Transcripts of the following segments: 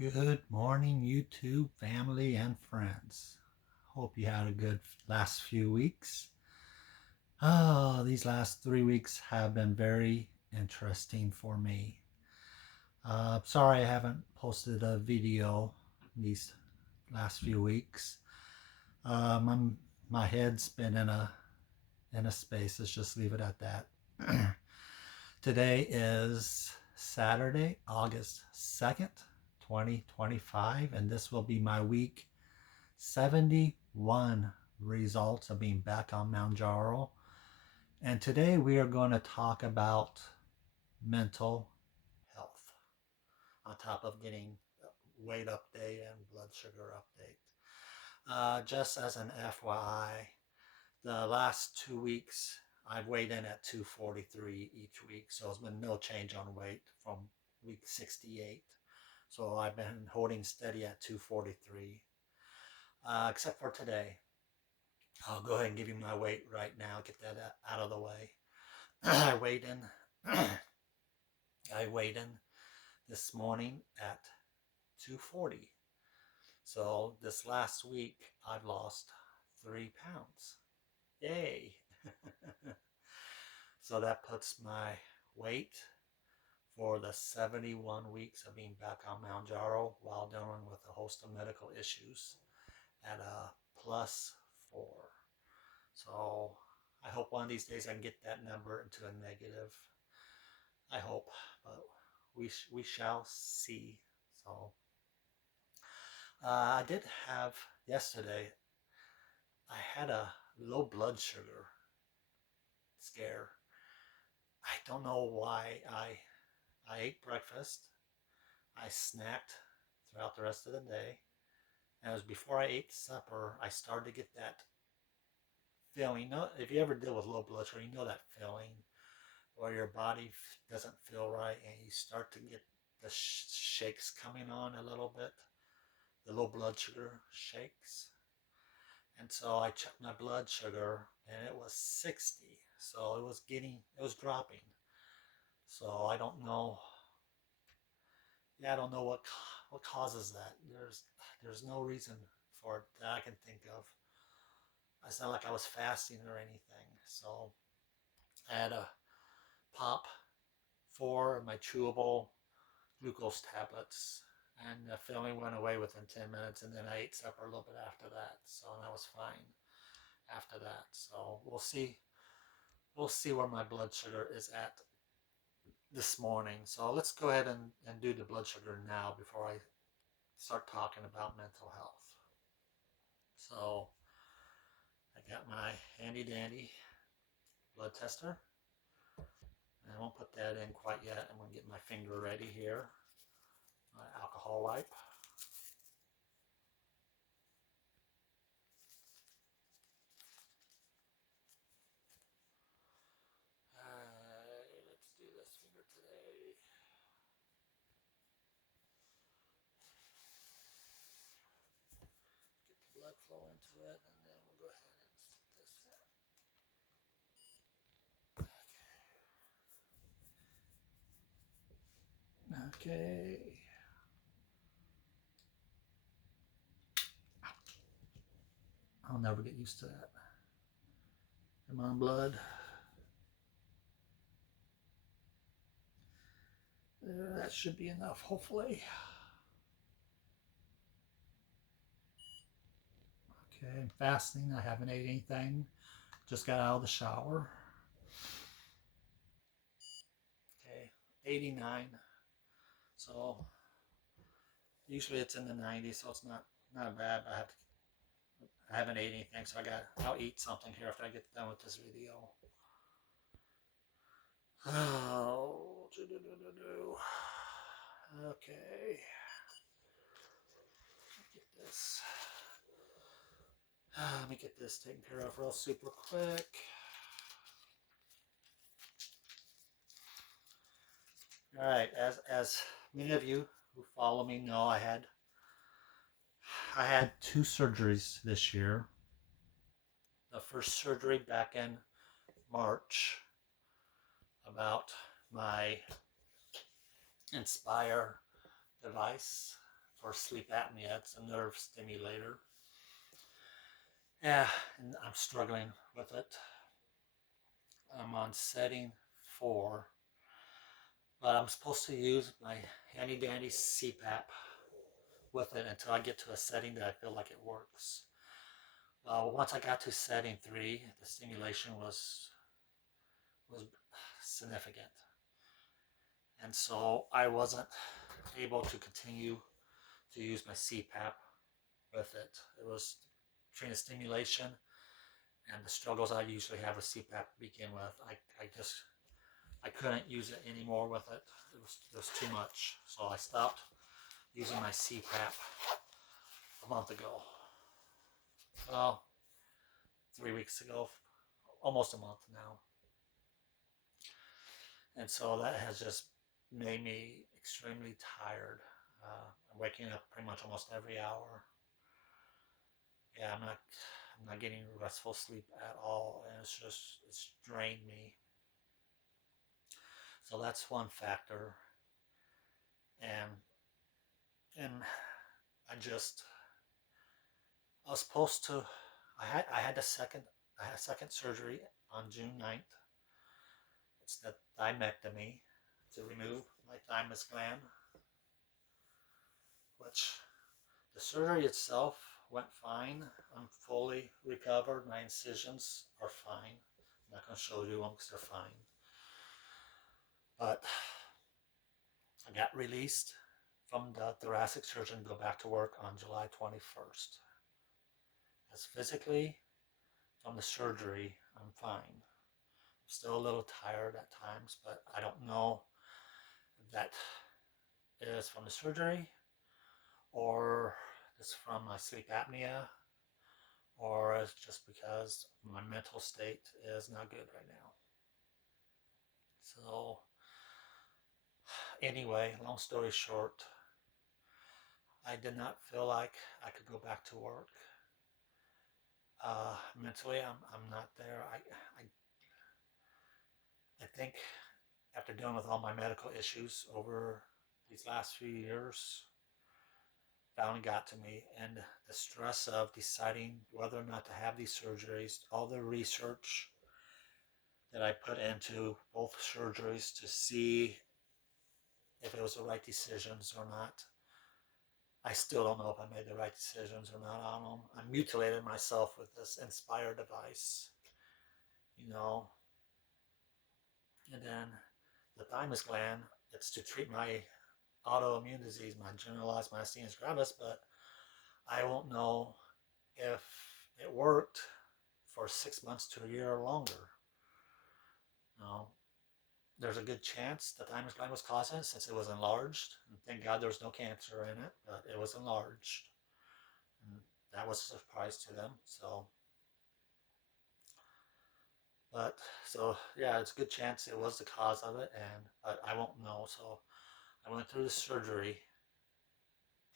Good morning, YouTube family and friends. Hope you had a good last few weeks. Oh, these last 3 weeks have been very interesting for me. Sorry I haven't posted a video these last few weeks. My head's been in a space. Let's just leave it at that. Today is Saturday, August 2nd, 2025, and this will be my week 71 results of being back on Mounjaro. And today we are going to talk about mental health on top of getting weight update and blood sugar update. Just as an FYI, the last 2 weeks I've weighed in at 243 each week, so there's been no change on weight from week 68. So I've been holding steady at 243, except for today. I'll go ahead and give you my weight right now, get that out of the way. I weighed in. I weighed in this morning at 240. So this last week I've lost 3 pounds. Yay! So that puts my weight for the 71 weeks of being back on Mounjaro while dealing with a host of medical issues at a +4. So I hope one of these days I can get that number into a negative. I hope, but we shall see. So I did have yesterday. I had a low blood sugar scare. I don't know why. I ate breakfast. I snacked throughout the rest of the day. And it was before I ate supper, I started to get that feeling. If you ever deal with low blood sugar, you know that feeling where your body doesn't feel right and you start to get the shakes coming on a little bit, the low blood sugar shakes. And so I checked my blood sugar and it was 60. So it was dropping. So I don't know. Yeah, I don't know what causes that. There's no reason for it that I can think of. It's not like I was fasting or anything. So I had a pop 4 of my chewable glucose tablets, and the feeling went away within 10 minutes, and then I ate supper a little bit after that, so that was fine after that. So we'll see where my blood sugar is at this morning. So let's go ahead and do the blood sugar now before I start talking about mental health. So I got my handy dandy blood tester. I won't put that in quite yet. I'm going to get my finger ready here. My alcohol wipe. Let's do this finger today. Get the blood flow into it, and then we'll go ahead and stick this in. Okay. I'll never get used to that. Come on, blood. That should be enough, hopefully. Okay, I'm fasting. I haven't ate anything. Just got out of the shower. Okay, 89. So usually it's in the 90s, so it's not bad. I haven't ate anything, so I'll eat something here after I get done with this video. Oh, okay. Get this. Let me get this taken care of real super quick. All right, as many of you who follow me know, I had 2 surgeries this year. The first surgery back in March about my Inspire device for sleep apnea. It's a nerve stimulator. Yeah, and I'm struggling with it. I'm on setting 4, but I'm supposed to use my handy dandy CPAP with it until I get to a setting that I feel like it works. Once I got to setting 3, the stimulation was significant, and so I wasn't able to continue to use my CPAP with it. It was between the stimulation and the struggles I usually have with CPAP to begin with. I couldn't use it anymore with it. It was too much. So I stopped using my CPAP a month ago. Well, 3 weeks ago, almost a month now. And so that has just made me extremely tired. I'm waking up pretty much almost every hour. Yeah, I'm not getting restful sleep at all, and it's drained me. So that's one factor, and and I was supposed to I had second surgery on June 9th. It's the thymectomy to remove my thymus gland, which the surgery itself went fine. I'm fully recovered. My incisions are fine. I'm not going to show you them because they're fine. But I got released from the thoracic surgeon to go back to work on July 21st. As physically, from the surgery, I'm fine. I'm still a little tired at times, but I don't know if that is from the surgery or it's from my sleep apnea or it's just because my mental state is not good right now. So anyway, long story short, I did not feel like I could go back to work. Mentally, I'm not there. I think after dealing with all my medical issues over these last few years, finally got to me, and the stress of deciding whether or not to have these surgeries, all the research that I put into both surgeries to see if it was the right decisions or not. I still don't know if I made the right decisions or not on them. I mutilated myself with this Inspire device, you know, and then the thymus gland, it's to treat my autoimmune disease, my generalized myasthenia gravis, but I won't know if it worked for 6 months to a year or longer. No, there's a good chance the thymus gland was causing it since it was enlarged. And thank God there's no cancer in it, but it was enlarged. And that was a surprise to them. So yeah, it's a good chance it was the cause of it, but I won't know. So I went through the surgery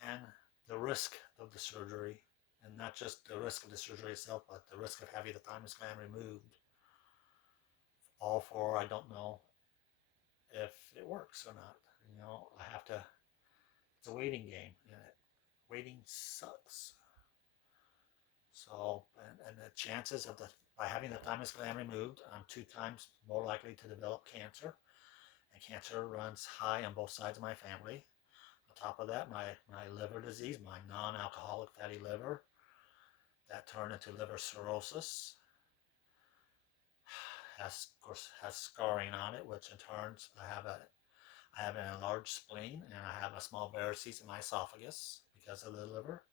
and the risk of the surgery, and not just the risk of the surgery itself, but the risk of having the thymus gland removed. All for I don't know if it works or not. You know, I have to. It's a waiting game, and waiting sucks. So, and the chances of by having the thymus gland removed, I'm 2 times more likely to develop cancer, and cancer runs high on both sides of my family. On top of that, my liver disease, my non-alcoholic fatty liver, that turned into liver cirrhosis, has scarring on it, which in turn I have an enlarged spleen and I have a small varices in my esophagus because of the liver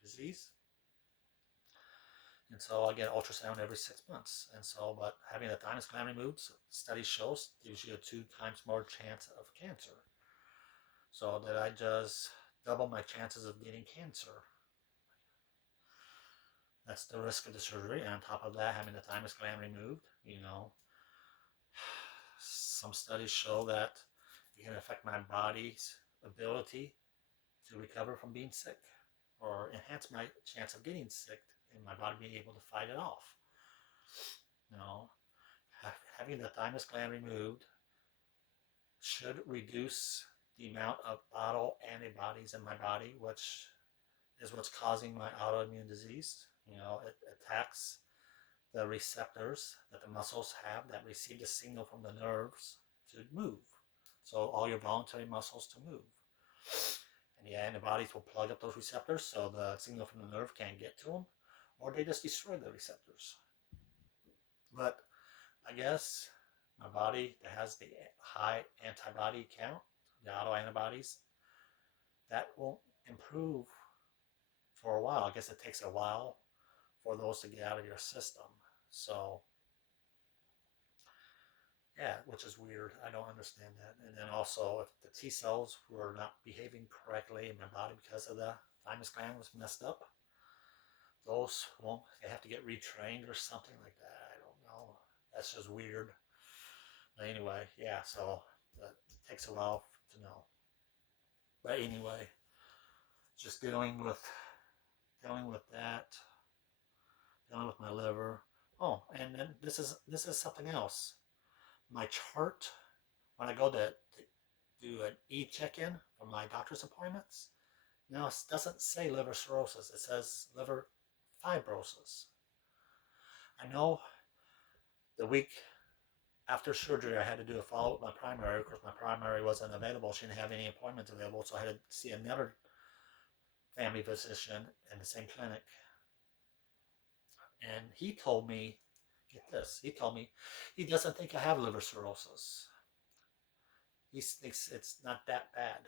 disease. And so I get ultrasound every 6 months. And so, but having the thymus gland removed, study shows gives you a 2 times more chance of cancer. So did I just double my chances of getting cancer? That's the risk of the surgery. And on top of that, having the thymus gland removed, you know, some studies show that it can affect my body's ability to recover from being sick or enhance my chance of getting sick and my body being able to fight it off. You know, having the thymus gland removed should reduce the amount of auto antibodies in my body, which is what's causing my autoimmune disease. It attacks the receptors that the muscles have that receive the signal from the nerves to move. So all your voluntary muscles to move. And the antibodies will plug up those receptors so the signal from the nerve can't get to them, or they just destroy the receptors. But I guess my body that has the high antibody count, the autoantibodies, that won't improve for a while. I guess it takes a while for those to get out of your system. So, yeah, which is weird. I don't understand that. And then also, if the T cells were not behaving correctly in my body because of the thymus gland was messed up, those won't, they have to get retrained or something like that. I don't know. That's just weird. But anyway, yeah, so that takes a while to know. But anyway, just dealing with that, dealing with my liver. Oh, and then this is something else. My chart when I go to do an e-check-in for my doctor's appointments. Now it doesn't say liver cirrhosis. It says liver fibrosis. I know the week after surgery, I had to do a follow-up with my primary. Of course, my primary wasn't available. She didn't have any appointments available, so I had to see another family physician in the same clinic. And he told me, get this, he told me he doesn't think I have liver cirrhosis. He thinks it's not that bad.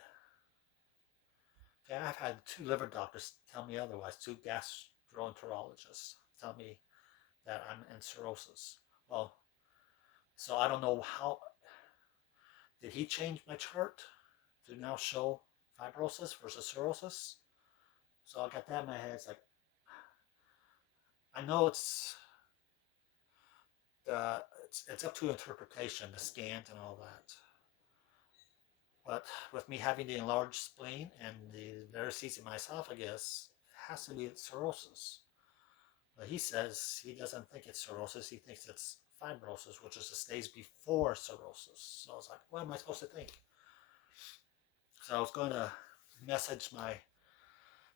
Okay, I've had 2 liver doctors tell me otherwise, 2 gastroenterologists tell me that I'm in cirrhosis. Well, so I don't know how, did he change my chart to now show fibrosis versus cirrhosis? So I got that in my head. It's like, I know it's up to interpretation, the scans and all that. But with me having the enlarged spleen and the varices in my esophagus, it has to be cirrhosis. But he says he doesn't think it's cirrhosis. He thinks it's fibrosis, which is the stage before cirrhosis. So I was like, what am I supposed to think? So I was going to message my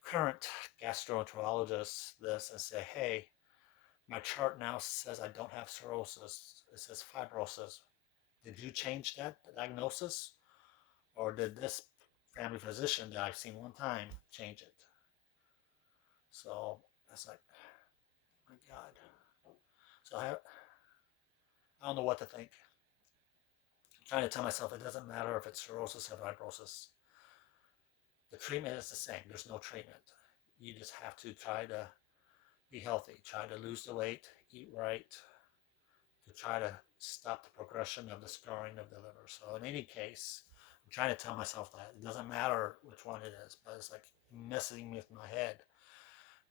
current gastroenterologist this and say, hey, my chart now says I don't have cirrhosis. It says fibrosis. Did you change that diagnosis? Or did this family physician that I've seen one time change it? So I was like, oh my God. So I don't know what to think. I'm trying to tell myself it doesn't matter if it's cirrhosis or fibrosis. The treatment is the same. There's no treatment. You just have to try to be healthy, try to lose the weight, eat right, to try to stop the progression of the scarring of the liver. So in any case, I'm trying to tell myself that it doesn't matter which one it is, but it's like messing with my head.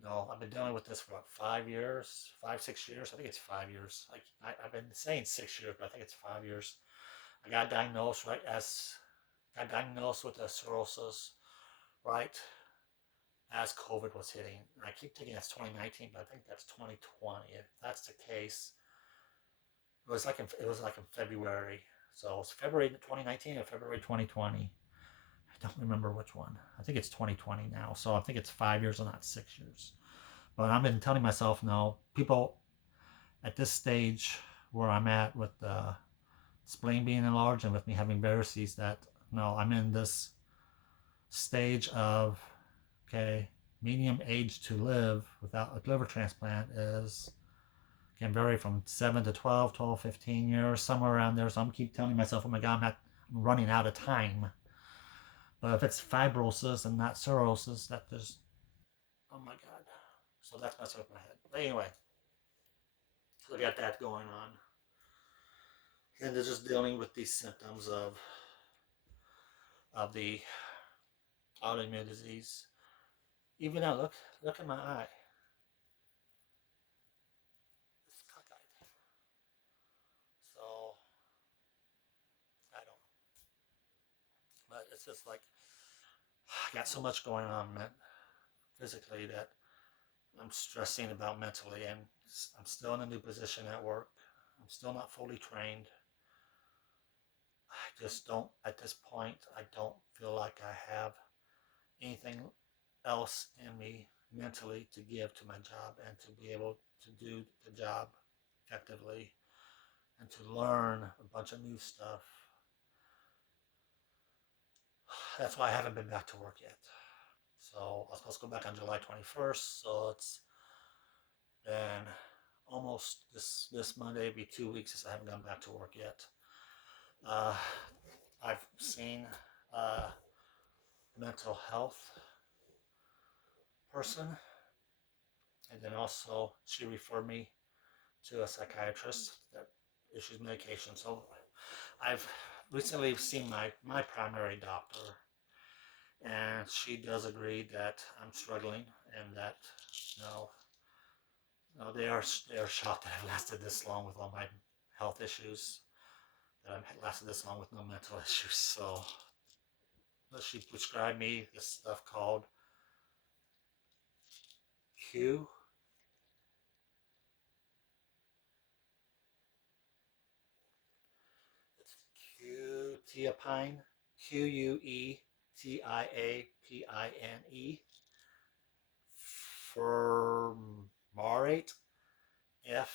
No, I've been dealing with this for about 5 years, 5, 6 years. I think it's 5 years. I've been saying 6 years, but I think it's 5 years. I got diagnosed with a cirrhosis right as COVID was hitting. And I keep thinking that's 2019, but I think that's 2020. If that's the case, it was like in February. So it was February 2019 or February 2020. I don't remember which one. I think it's 2020 now. So I think it's 5 years and not 6 years. But I've been telling myself, no, people at this stage where I'm at with the spleen being enlarged and with me having varices, that no, I'm in this stage of, okay, medium age to live without a liver transplant can vary from 7 to 12, 12, 15 years, somewhere around there. So I'm keep telling myself, oh my God, I'm running out of time. But if it's fibrosis and not cirrhosis, that just, oh my God. So that's messing with my head. But anyway, so I got that going on. And they're just dealing with these symptoms of the autoimmune disease. Even now, look at my eye. It's cockeyed. So I don't know. But it's just like I got so much going on, man, physically, that I'm stressing about mentally, and I'm still in a new position at work. I'm still not fully trained. I just don't, at this point, I don't feel like I have anything else in me mentally to give to my job and to be able to do the job effectively and to learn a bunch of new stuff. That's why I haven't been back to work yet. So I was supposed to go back on July 21st. So it's been almost this Monday, be 2 weeks since I haven't gone back to work yet. Uh, I've seen a mental health person, and then also she referred me to a psychiatrist that issues medication. So I've recently seen my primary doctor, and she does agree that I'm struggling and that you know, they are shocked that I've lasted this long with all my health issues. That I've lasted this long with no mental issues. So she prescribed me this stuff called Q. It's Quetiapine. Quetiapine. Fumarate. F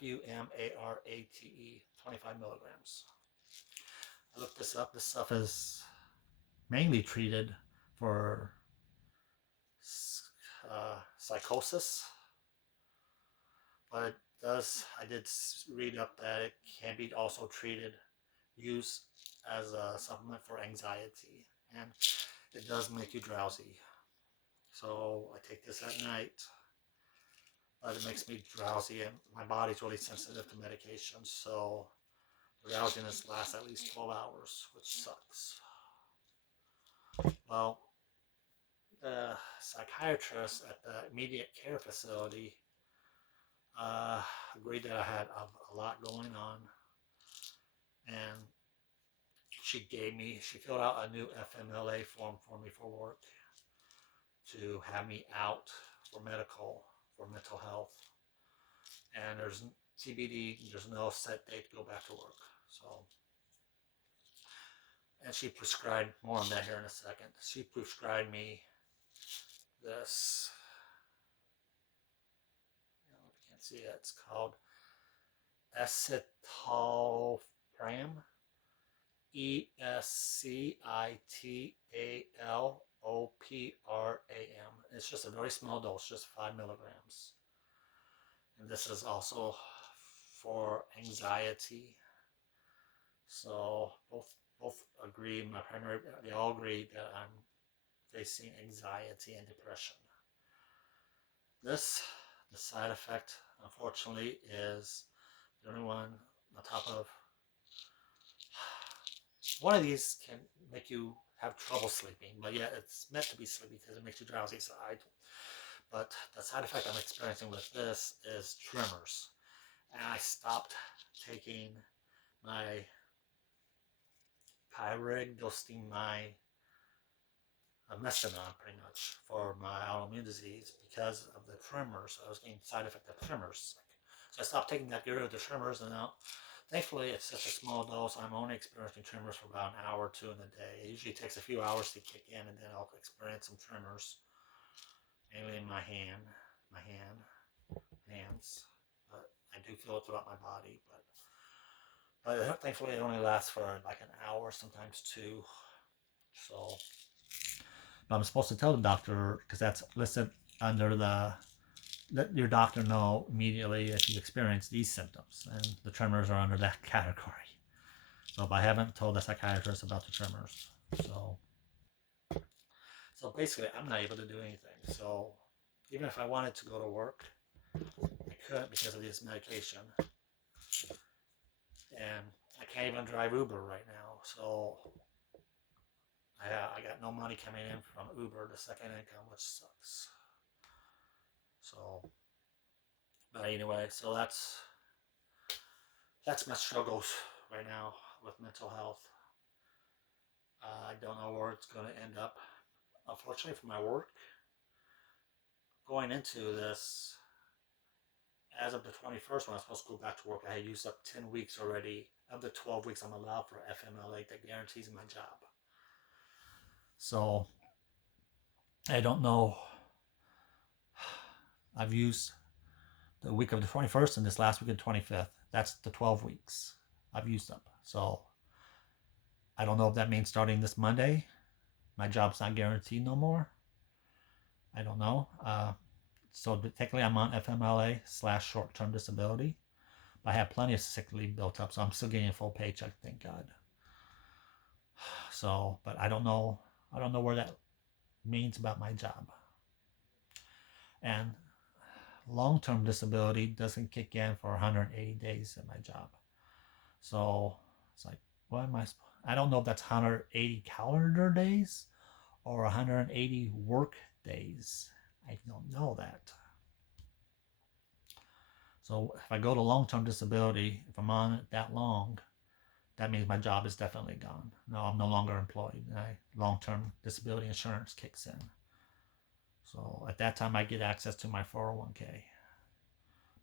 Fumarate. 25 milligrams. I looked this up. This stuff is mainly treated for psychosis, but it does. I did read up that it can be also treated, used as a supplement for anxiety, and it does make you drowsy. So I take this at night, but it makes me drowsy, and my body's really sensitive to medication, so the drowsiness lasts at least 12 hours, which sucks. Well, the psychiatrist at the immediate care facility agreed that I had a lot going on, and she filled out a new FMLA form for me for work to have me out for mental health. And there's TBD, there's no set date to go back to work. So, and she prescribed more on that here in a second. She prescribed me this. If you can't see it, it's called escitalopram. Escitalopram. It's just a very small dose, just 5 milligrams. And this is also for anxiety. So both agree. They all agree that I'm facing anxiety and depression. The side effect, unfortunately, is the only one on top of. One of these can make you have trouble sleeping, but yeah, it's meant to be sleepy because it makes you drowsy. But the side effect I'm experiencing with this is tremors, and I stopped taking my pyridostigmine methanol pretty much for my autoimmune disease because of the tremors. I was getting side effect of tremors. So I stopped taking that, get rid of the tremors, and now thankfully it's such a small dose. I'm only experiencing tremors for about an hour or two in the day. It usually takes a few hours to kick in, and then I'll experience some tremors, mainly in my hands. But I do feel it throughout my body. But thankfully it only lasts for like an hour, sometimes two. So but I'm supposed to tell the doctor because that's listed under the let your doctor know immediately if you experience these symptoms, and the tremors are under that category. So I haven't told the psychiatrist about the tremors. So basically, I'm not able to do anything. So even if I wanted to go to work, I couldn't because of this medication, and I can't even drive Uber right now. So I got no money coming in from Uber, the second income, which sucks. So, but anyway, so that's my struggles right now with mental health. I don't know where it's going to end up. Unfortunately for my work, going into this, as of the 21st, when I was supposed to go back to work, I had used up 10 weeks already of the 12 weeks I'm allowed for FMLA that guarantees my job. So I don't know. I've used the week of the 21st and this last week of the 25th. That's the 12 weeks I've used up. So I don't know if that means starting this Monday, my job's not guaranteed no more. I don't know. So technically I'm on FMLA / short-term disability. But I have plenty of sick leave built up, so I'm still getting a full paycheck, thank God. So, but I don't know. I don't know where that means about my job. And long-term disability doesn't kick in for 180 days at my job. So it's like, what am I don't know if that's 180 calendar days or 180 work days. I don't know that. So if I go to long-term disability, if I'm on it that long, that means my job is definitely gone. No, I'm no longer employed. Long-term disability insurance kicks in. So at that time, I get access to my 401k.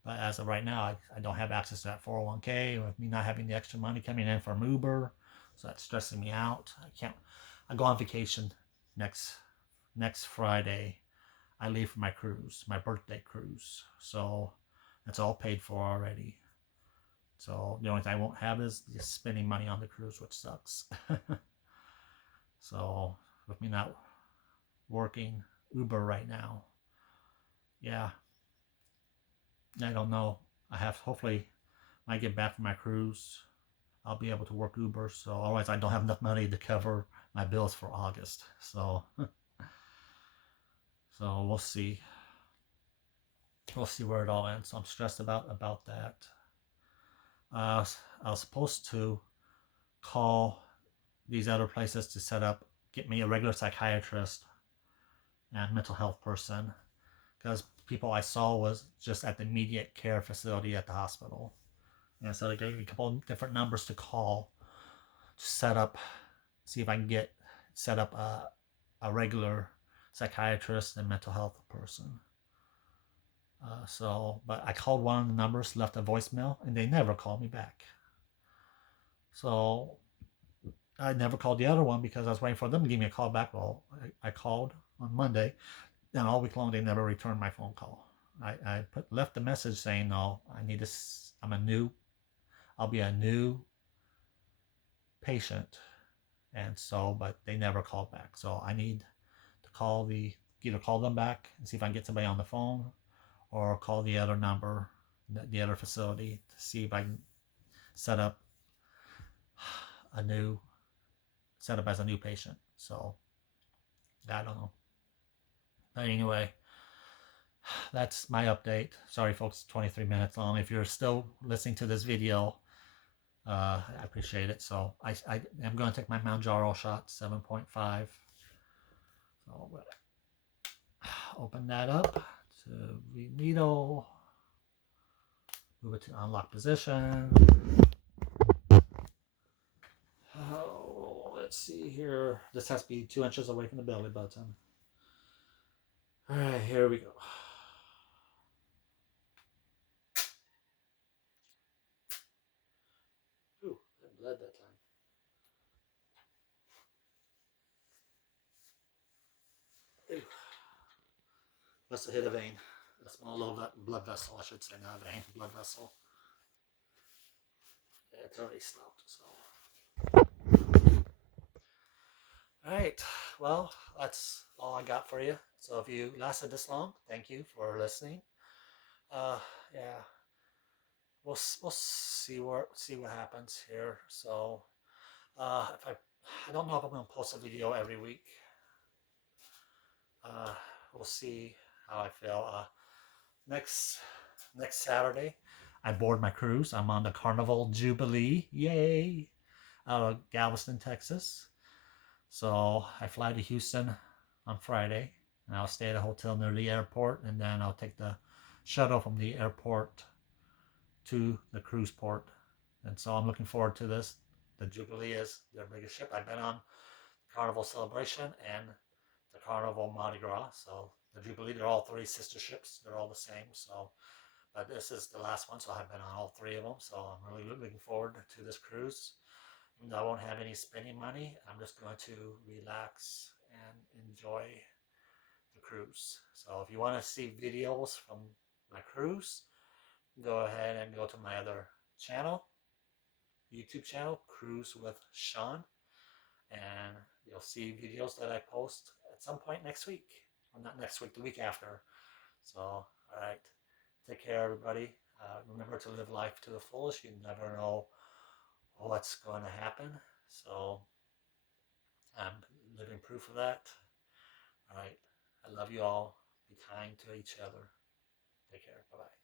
But as of right now, I don't have access to that 401k with me not having the extra money coming in from Uber. So that's stressing me out. I go on vacation next Friday. I leave for my cruise, my birthday cruise. So that's all paid for already. So the only thing I won't have is just spending money on the cruise, which sucks. So with me not working Uber right now, yeah, I don't know. I have hopefully when I get back from my cruise, I'll be able to work Uber. So otherwise, I don't have enough money to cover my bills for August. So so we'll see. We'll see where it all ends. So I'm stressed about that. I was supposed to call these other places to get me a regular psychiatrist and mental health person, because people I saw was just at the immediate care facility at the hospital. And so they gave me a couple of different numbers to call to see if I can get set up a regular psychiatrist and mental health person. But I called one of the numbers, left a voicemail, and they never called me back. So I never called the other one because I was waiting for them to give me a call back. Well, I called on Monday, and all week long they never returned my phone call. I left a message saying, no, I'll be a new patient, and so, but they never called back. So I need to either call them back and see if I can get somebody on the phone, or call the other number, the other facility, to see if I can set up as a new patient. So I don't know. But anyway, that's my update. Sorry, folks, 23 minutes long. If you're still listening to this video, I appreciate it. So I am going to take my Mounjaro shot, 7.5. So open that up to the needle. Move it to unlock position. Oh, let's see here. This has to be 2 inches away from the belly button. All right, here we go. Ooh, that bled that time. Ooh. Must have hit a vein. A small little blood vessel, I should say, not a vein, blood vessel. Yeah, it's already stopped, so. All right, well, that's all I got for you. So if you lasted this long, thank you for listening. Yeah, we'll see what happens here. So if I don't know if I'm gonna post a video every week. Uh, we'll see how I feel. Next Saturday, I board my cruise. I'm on the Carnival Jubilee, yay, out of Galveston, Texas. So I fly to Houston on Friday, and I'll stay at a hotel near the airport, and then I'll take the shuttle from the airport to the cruise port. And so I'm looking forward to this. The Jubilee is their biggest ship. I've been on Carnival Celebration and the Carnival Mardi Gras. So the Jubilee, they're all three sister ships. They're all the same. So But this is the last one, so I've been on all three of them. So I'm really looking forward to this cruise. Even though I won't have any spending money, I'm just going to relax and enjoy the cruise. So if you want to see videos from my cruise, go ahead and go to my other channel, YouTube channel, Cruise with Sean, and you'll see videos that I post at some point next week. Well, not next week, the week after. So, all right. Take care, everybody. Remember to live life to the fullest. You never know what's going to happen. So, I'm living proof of that. All right. I love you all. Be kind to each other. Take care. Bye bye.